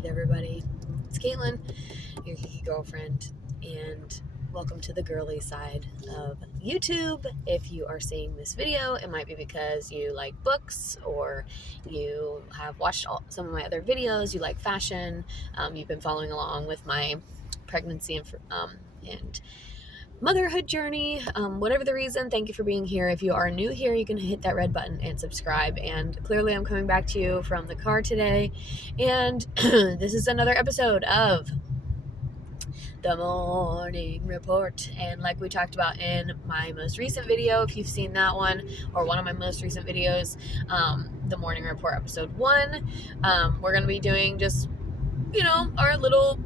Hey there, everybody. It's Caitlin, your geeky girlfriend, and welcome to the girly side of YouTube. If you are seeing this video, it might be because you like books, or you have watched some of my other videos, you like fashion, you've been following along with my pregnancy and motherhood journey. Whatever the reason, thank you for being here. If you are new here, you can hit that red button and subscribe. And clearly I'm coming back to you from the car today, and this is another episode of the morning report. And like we talked about in my most recent video, if you've seen that one, or one of my most recent videos, the morning report episode 1, we're going to be doing just, our little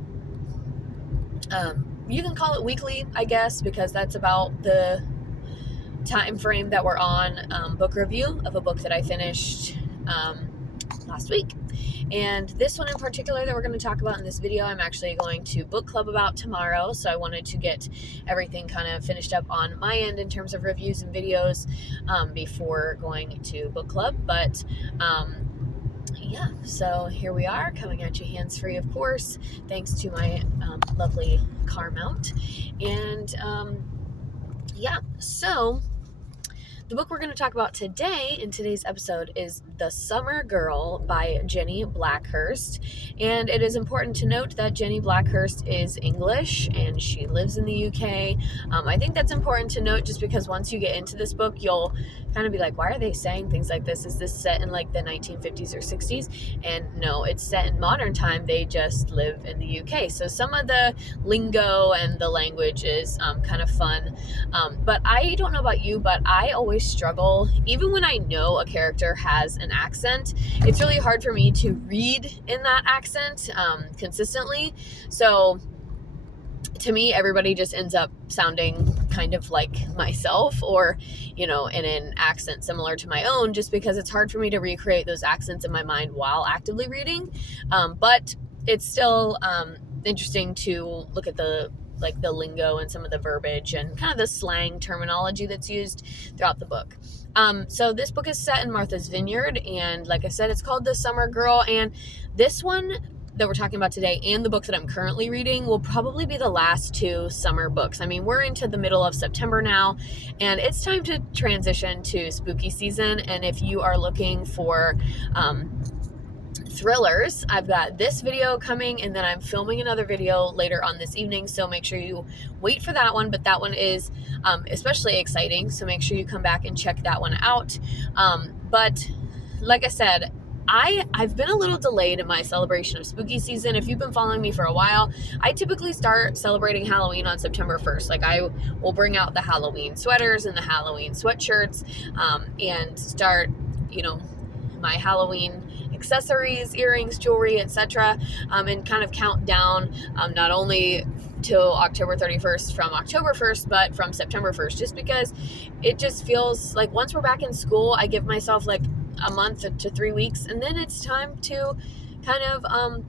you can call it weekly, I guess, because that's about the time frame that we're on, book review of a book that I finished last week. And this one in particular that we're going to talk about in this video, I'm actually going to book club about tomorrow, so I wanted to get everything kind of finished up on my end in terms of reviews and videos before going to book club. But yeah, so here we are, coming at you hands-free, of course, thanks to my lovely car mount. And yeah, so the book we're going to talk about today in today's episode is The Summer Girl by Jenny Blackhurst. And it is important to note that Jenny Blackhurst is English and she lives in the UK. I think that's important to note just because once you get into this book, you'll kind of be like, why are they saying things like this? Is this set in like the 1950s or 60s? And no, it's set in modern time. They just live in the UK. So some of the lingo and the language is kind of fun. But I don't know about you, but I always struggle, even when I know a character has an accent, it's really hard for me to read in that accent consistently. So to me, everybody just ends up sounding kind of like myself, or, in an accent similar to my own, just because it's hard for me to recreate those accents in my mind while actively reading. But it's still interesting to look at the lingo and some of the verbiage and kind of the slang terminology that's used throughout the book. So this book is set in Martha's Vineyard, and like I said, it's called The Summer Girl. And this one that we're talking about today and the book that I'm currently reading will probably be the last 2 summer books. I mean, we're into the middle of September now, and it's time to transition to spooky season. And if you are looking for thrillers, I've got this video coming, and then I'm filming another video later on this evening, so make sure you wait for that one. But that one is especially exciting, so make sure you come back and check that one out. But like I said, I've been a little delayed in my celebration of spooky season. If you've been following me for a while, I typically start celebrating Halloween on September 1st. Like, I will bring out the Halloween sweaters and the Halloween sweatshirts, and start, my Halloween accessories, earrings, jewelry, etc., and kind of count down not only till October 31st from October 1st, but from September 1st, just because it just feels like once we're back in school, I give myself like a month to 3 weeks, and then it's time to kind of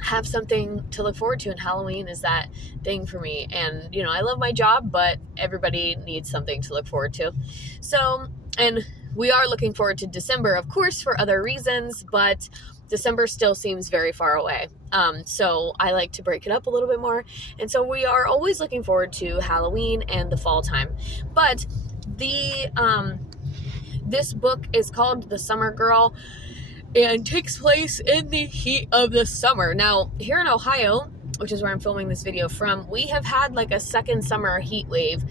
have something to look forward to, and Halloween is that thing for me. And I love my job, but everybody needs something to look forward to. So, and we are looking forward to December, of course, for other reasons, but December still seems very far away. So I like to break it up a little bit more. And so we are always looking forward to Halloween and the fall time. But this book is called The Summer Girl and takes place in the heat of the summer. Now, here in Ohio, which is where I'm filming this video from, we have had like a second summer heat wave.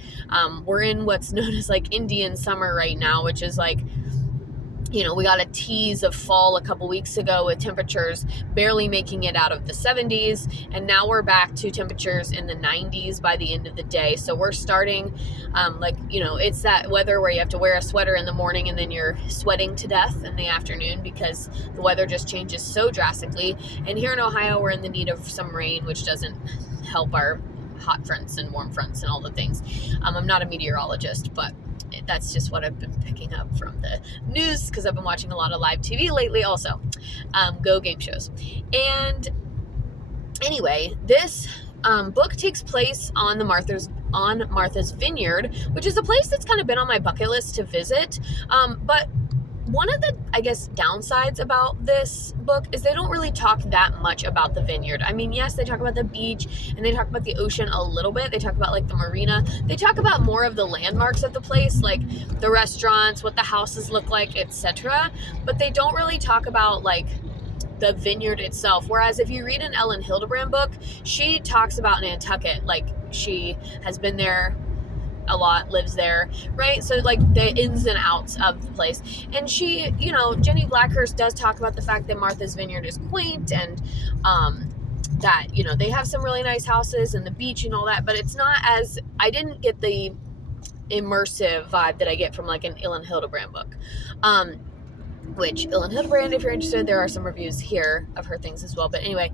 We're in what's known as like Indian summer right now, which is like, we got a tease of fall a couple weeks ago with temperatures barely making it out of the 70s. And now we're back to temperatures in the 90s by the end of the day. So we're starting, it's that weather where you have to wear a sweater in the morning and then you're sweating to death in the afternoon because the weather just changes so drastically. And here in Ohio, we're in the need of some rain, which doesn't help our hot fronts and warm fronts and all the things. I'm not a meteorologist, but that's just what I've been picking up from the news, because I've been watching a lot of live TV lately also. Go game shows. And anyway, this book takes place on Martha's Vineyard, which is a place that's kind of been on my bucket list to visit. But one of the, I guess, downsides about this book is they don't really talk that much about the vineyard. I mean, yes, they talk about the beach and they talk about the ocean a little bit. They talk about like the marina. They talk about more of the landmarks of the place, like the restaurants, what the houses look like, etc. But they don't really talk about like the vineyard itself. Whereas if you read an Ellen Hildebrand book, she talks about Nantucket, like she has been there a lot, lives there, right? So like the ins and outs of the place. And she, Jenny Blackhurst does talk about the fact that Martha's Vineyard is quaint and that, they have some really nice houses and the beach and all that, but it's not as, I didn't get the immersive vibe that I get from like an Ellen Hildebrand book. Which Ellen Hildebrand, if you're interested, there are some reviews here of her things as well. But anyway,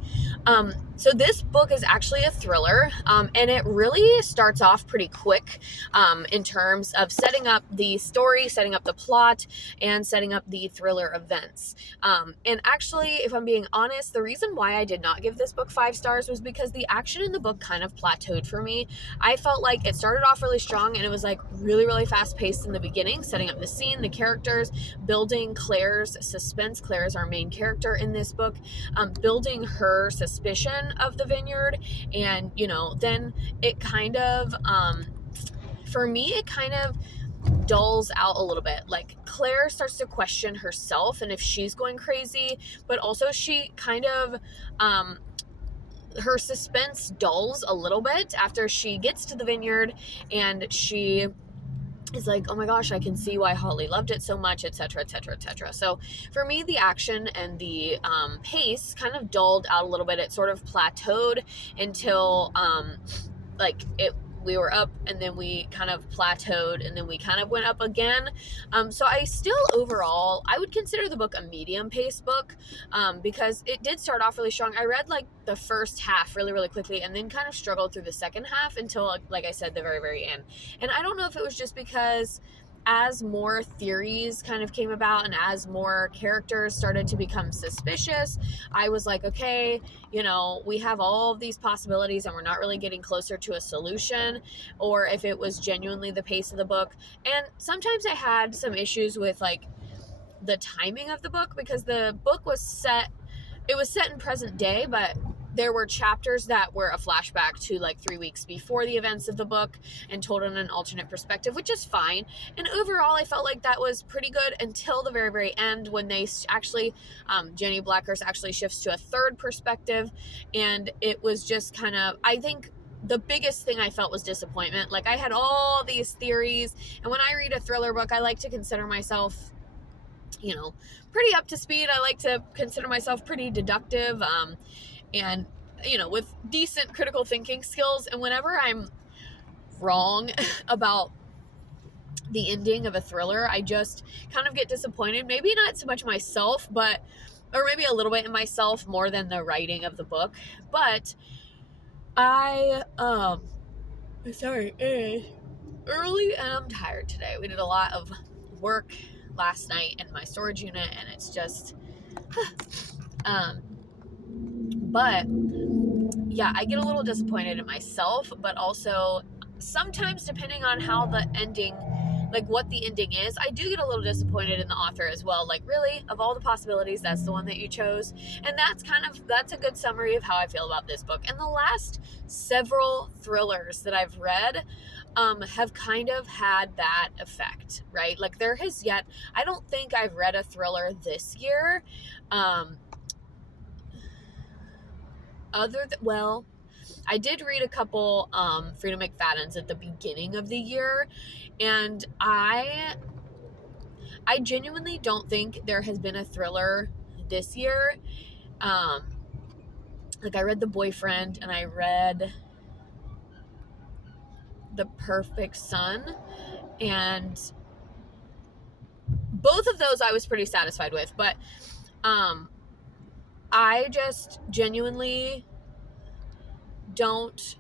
so this book is actually a thriller, and it really starts off pretty quick in terms of setting up the story, setting up the plot, and setting up the thriller events. And actually, if I'm being honest, the reason why I did not give this book 5 stars was because the action in the book kind of plateaued for me. I felt like it started off really strong, and it was like really, really fast paced in the beginning, setting up the scene, the characters, building Claire's suspense. Claire is our main character in this book, building her suspicion of the vineyard, and then it kind of for me it kind of dulls out a little bit. Like Claire starts to question herself and if she's going crazy, but also she kind of her suspense dulls a little bit after she gets to the vineyard and she is like, oh my gosh, I can see why Holly loved it so much, etc., etc., etc. So for me, the action and the pace kind of dulled out a little bit. It sort of plateaued until we were up and then we kind of plateaued and then we kind of went up again. So I still overall, I would consider the book a medium paced book because it did start off really strong. I read like the first half really, really quickly and then kind of struggled through the second half until, like I said, the very, very end. And I don't know if it was just because as more theories kind of came about and as more characters started to become suspicious, I was like, okay, we have all of these possibilities and we're not really getting closer to a solution, or if it was genuinely the pace of the book. And sometimes I had some issues with like the timing of the book because the book was set in present day, but there were chapters that were a flashback to like 3 weeks before the events of the book and told in an alternate perspective, which is fine. And overall, I felt like that was pretty good until the very, very end when they actually, Jenny Blackhurst actually shifts to a third perspective. And it was just kind of, I think the biggest thing I felt was disappointment. Like I had all these theories, and when I read a thriller book, I like to consider myself pretty up to speed. I like to consider myself pretty deductive, and with decent critical thinking skills. And whenever I'm wrong about the ending of a thriller, I just kind of get disappointed. Maybe not so much myself, or maybe a little bit in myself more than the writing of the book. But I sorry, early and I'm tired today. We did a lot of work last night in my storage unit and it's just but yeah, I get a little disappointed in myself, but also sometimes depending on how the ending, like what the ending is, I do get a little disappointed in the author as well. Like, really, of all the possibilities, that's the one that you chose. And that's a good summary of how I feel about this book. And the last several thrillers that I've read have kind of had that effect, right? Like I don't think I've read a thriller this year, I did read a couple Frida McFadden's at the beginning of the year, and I genuinely don't think there has been a thriller this year. Like I read The Boyfriend and I read The Perfect Son, and both of those I was pretty satisfied with, but I just genuinely don't,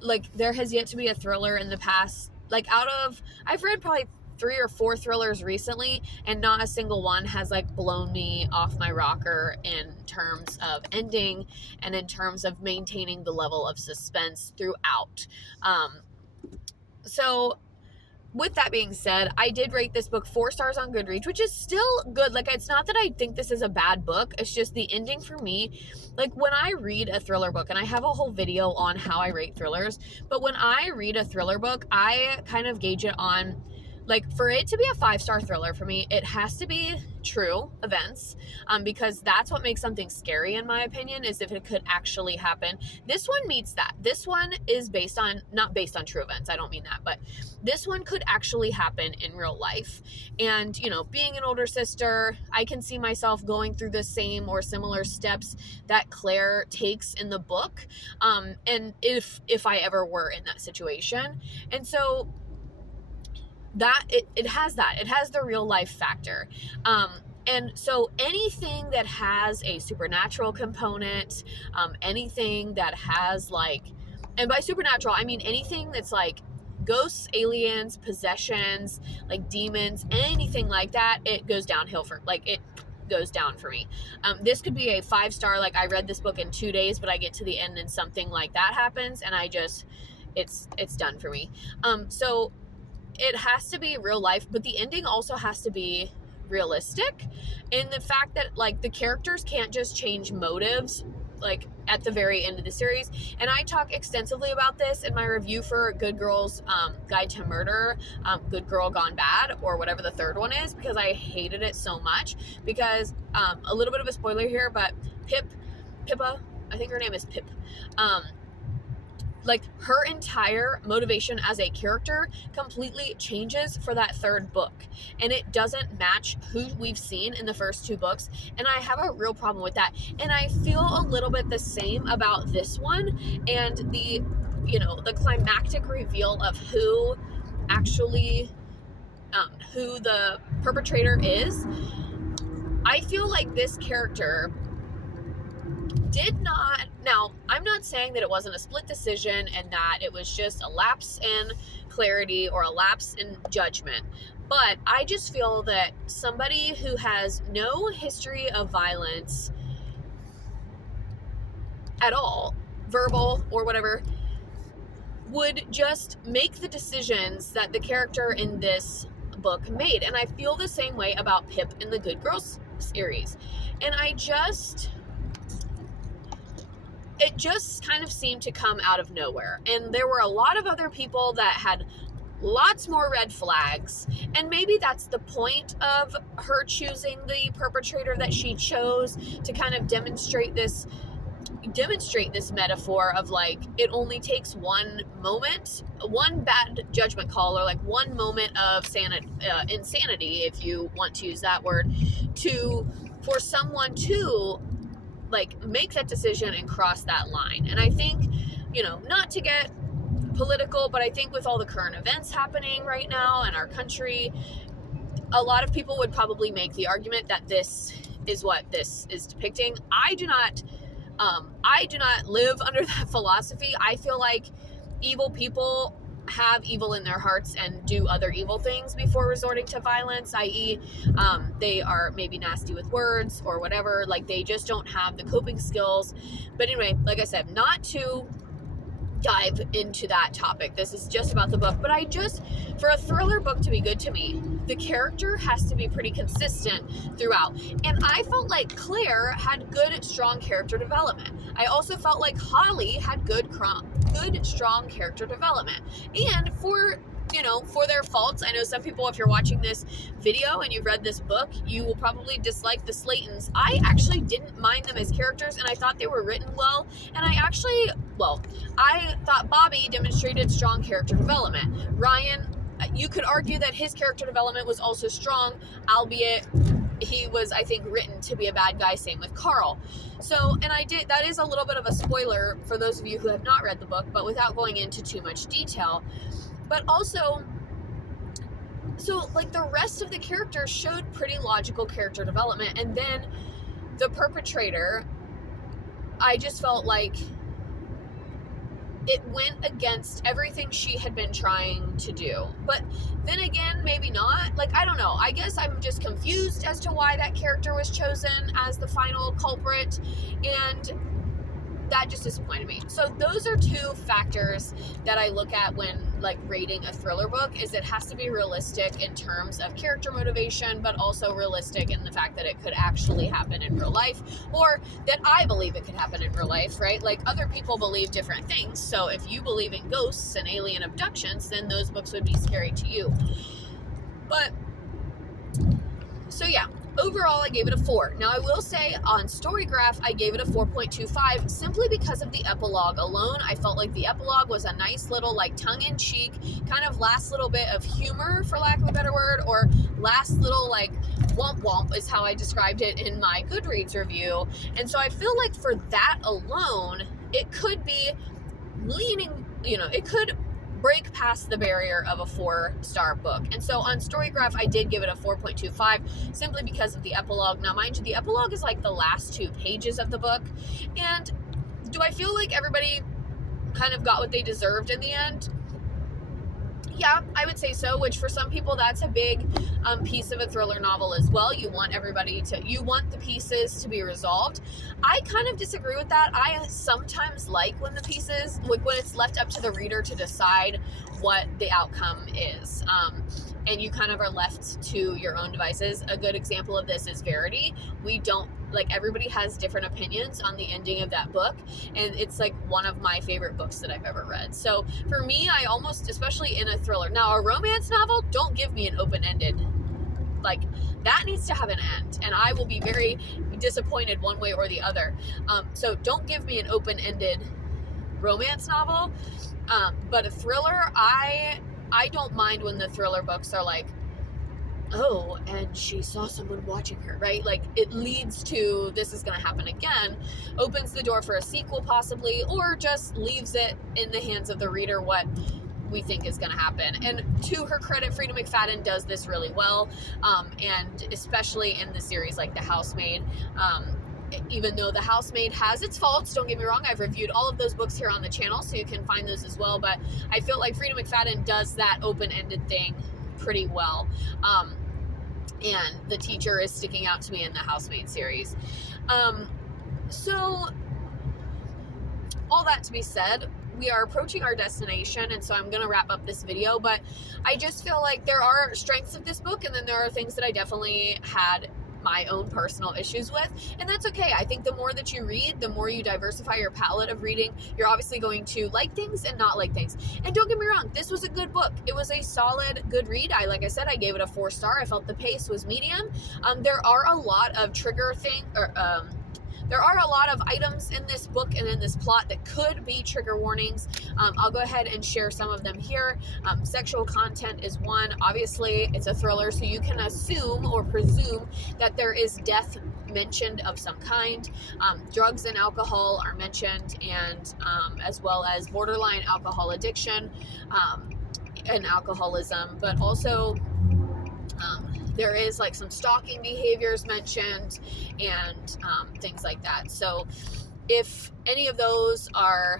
like, there has yet to be a thriller in the past, like, I've read probably 3 or 4 thrillers recently, and not a single one has, like, blown me off my rocker in terms of ending and in terms of maintaining the level of suspense throughout. So with that being said, I did rate this book 4 stars on Goodreads, which is still good. Like, it's not that I think this is a bad book. It's just the ending for me. Like, when I read a thriller book, and I have a whole video on how I rate thrillers, but when I read a thriller book, I kind of gauge it on, like, for it to be a 5-star thriller for me, it has to be true events, because that's what makes something scary, in my opinion, is if it could actually happen. This one meets that. This one is not based on true events. I don't mean that, but this one could actually happen in real life. And, you know, being an older sister, I can see myself going through the same or similar steps that Claire takes in the book, and if I ever were in that situation. And so that it has the real life factor, and so anything that has a supernatural component, anything that has, like, and by supernatural I mean anything that's like ghosts, aliens, possessions, like demons, anything like that, it goes downhill for, like, it goes down for me. This could be a 5-star, like, I read this book in 2 days, but I get to the end and something like that happens, and I just, it's done for me. So it has to be real life, but the ending also has to be realistic in the fact that, like, the characters can't just change motives, like, at the very end of the series. And I talk extensively about this in my review for Good Girl's Guide to Murder, Good Girl Gone Bad, or whatever the third one is, because I hated it so much. Because, a little bit of a spoiler here, but Pippa, I think her name is Pip, like, her entire motivation as a character completely changes for that third book, and it doesn't match who we've seen in the first 2 books, and I have a real problem with that. And I feel a little bit the same about this one, and the, you know, the climactic reveal of who actually, who the perpetrator is. I feel like this character did not, now, I'm not saying that it wasn't a split decision and that it was just a lapse in clarity or a lapse in judgment, but I just feel that somebody who has no history of violence at all, verbal or whatever, would just make the decisions that the character in this book made. And I feel the same way about Pip in the Good Girls series. And it just kind of seemed to come out of nowhere. And there were a lot of other people that had lots more red flags. And maybe that's the point of her choosing the perpetrator that she chose, to kind of demonstrate this metaphor of, like, it only takes one moment, one bad judgment call, or like one moment of insanity, if you want to use that word, for someone to, like, make that decision and cross that line. And I think, you know, not to get political, but I think with all the current events happening right now in our country, a lot of people would probably make the argument that this is what this is depicting. I do not live under that philosophy. I feel like evil people have evil in their hearts and do other evil things before resorting to violence, i.e. They are maybe nasty with words or whatever, like, they just don't have the coping skills. But anyway, like I said, not to dive into that topic, this is just about the book, but for a thriller book to be good to me, the character has to be pretty consistent throughout. And I felt like Claire had good, strong character development. I also felt like Holly had good, strong character development. And for their faults, I know some people, if you're watching this video and you've read this book, you will probably dislike the Slaytons. I actually didn't mind them as characters, and I thought they were written well. And I thought Bobby demonstrated strong character development. Ryan, you could argue that his character development was also strong, albeit he was, I think, written to be a bad guy. Same with Carl. So, and that is a little bit of a spoiler for those of you who have not read the book, but without going into too much detail. But also, so, like, the rest of the characters showed pretty logical character development. And then the perpetrator, I just felt like it went against everything she had been trying to do. But then again, maybe not. Like, I don't know. I guess I'm just confused as to why that character was chosen as the final culprit. And that just disappointed me. So those are two factors that I look at when like rating a thriller book. Is it has to be realistic in terms of character motivation, but also realistic in the fact that it could actually happen in real life, or that I believe it could happen in real life, right? Like other people believe different things. So if you believe in ghosts and alien abductions, then those books would be scary to you. But so yeah, overall I gave it a 4. Now I will say on Storygraph I gave it a 4.25 simply because of the epilogue alone. I felt like the epilogue was a nice little like tongue-in-cheek kind of last little bit of humor, for lack of a better word, or last little like womp womp is how I described it in my Goodreads review. And so I feel like for that alone it could be leaning, it could break past the barrier of a 4-star book. And so on Storygraph I did give it a 4.25 simply because of the epilogue. Now mind you, the epilogue is like the last 2 pages of the book, and do I feel like everybody kind of got what they deserved in the end? Yeah, I would say so, which for some people that's a big piece of a thriller novel as well. You want the pieces to be resolved. I kind of disagree with that. I sometimes like when when it's left up to the reader to decide what the outcome is. And you kind of are left to your own devices. A good example of this is Verity. Everybody has different opinions on the ending of that book, and it's like one of my favorite books that I've ever read. So for me, I almost, especially in a thriller, now a romance novel, don't give me an open-ended, like that needs to have an end, and I will be very disappointed one way or the other. So don't give me an open-ended romance novel, but a thriller, I don't mind when the thriller books are like, oh, and she saw someone watching her, right? Like it leads to this is going to happen again, opens the door for a sequel possibly, or just leaves it in the hands of the reader what we think is going to happen. And to her credit, Frida McFadden does this really well, and especially in the series like The Housemaid. Even though The Housemaid has its faults, don't get me wrong, I've reviewed all of those books here on the channel, so you can find those as well, but I feel like Frida McFadden does that open-ended thing pretty well. And the teacher is sticking out to me in the Housemaid series. So all that to be said, we are approaching our destination, and so I'm going to wrap up this video, but I just feel like there are strengths of this book, and then there are things that I definitely had my own personal issues with, and that's okay. I think the more that you read, the more you diversify your palette of reading, you're obviously going to like things and not like things. And don't get me wrong, this was a good book. It was a solid, good read. Like I said, I gave it a 4-star. I felt the pace was medium. There are a lot of there are a lot of items in this book and in this plot that could be trigger warnings. I'll go ahead and share some of them here. Sexual content is one. Obviously, it's a thriller, so you can assume or presume that there is death mentioned of some kind. Drugs and alcohol are mentioned, and as well as borderline alcohol addiction and alcoholism, but also there is like some stalking behaviors mentioned and things like that. So if any of those are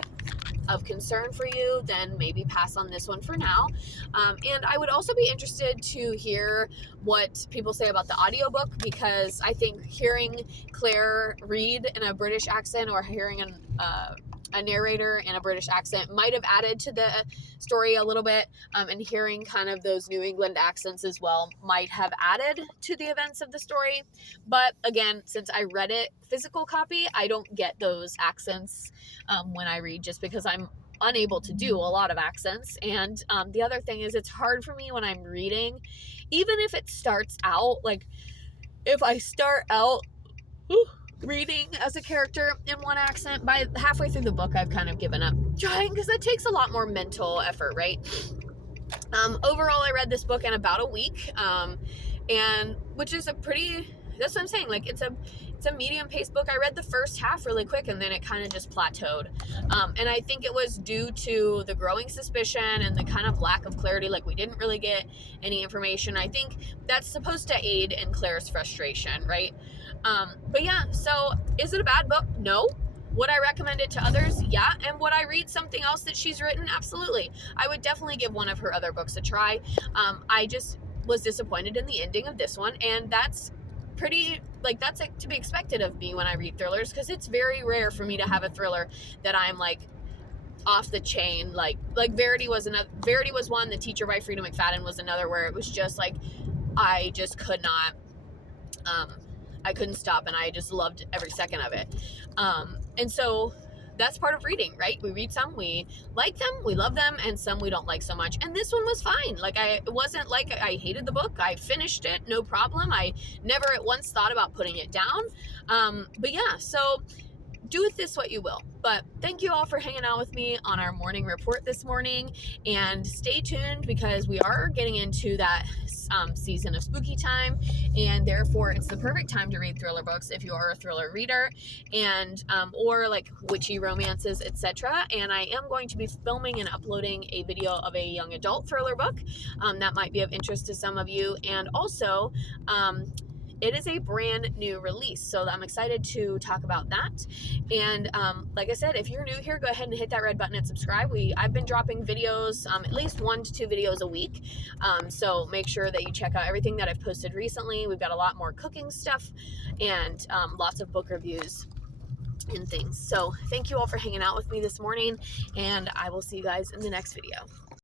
of concern for you, then maybe pass on this one for now. And I would also be interested to hear what people say about the audiobook, because I think hearing Claire read in a British accent, or hearing a narrator in a British accent, might have added to the story a little bit, and hearing kind of those New England accents as well might have added to the events of the story. But again, since I read it physical copy, I don't get those accents when I read, just because I'm unable to do a lot of accents. And the other thing is, it's hard for me when I'm reading, even if it starts out, like if I start out reading as a character in one accent, by halfway through the book I've kind of given up trying, because that takes a lot more mental effort, right? Overall, I read this book in about a week, and which is that's what I'm saying, like it's a medium-paced book. I read the first half really quick, and then it kind of just plateaued, and I think it was due to the growing suspicion and the kind of lack of clarity. Like, we didn't really get any information. I think that's supposed to aid in Claire's frustration, right? But yeah, so is it a bad book? No. Would I recommend it to others? Yeah. And would I read something else that she's written? Absolutely. I would definitely give one of her other books a try. I just was disappointed in the ending of this one, and that's pretty, like, that's like to be expected of me when I read thrillers, because it's very rare for me to have a thriller that I'm like off the chain. Like Verity was one. The Teacher by Frida McFadden was another, where it was just like I just could not, I couldn't stop, and I just loved every second of it. And so that's part of reading, right? We read some, we like them, we love them, and some we don't like so much. And this one was fine. Like, it wasn't like I hated the book. I finished it, no problem. I never at once thought about putting it down. But yeah, so do with this what you will. But thank you all for hanging out with me on our morning report this morning, and stay tuned, because we are getting into that season of spooky time, and therefore it's the perfect time to read thriller books if you are a thriller reader, and or like witchy romances, etc. And I am going to be filming and uploading a video of a young adult thriller book that might be of interest to some of you. And also it is a brand new release, so I'm excited to talk about that. And like I said, if you're new here, go ahead and hit that red button and subscribe. I've been dropping videos, at least 1 to 2 videos a week, so make sure that you check out everything that I've posted recently. We've got a lot more cooking stuff, and lots of book reviews and things. So thank you all for hanging out with me this morning, and I will see you guys in the next video.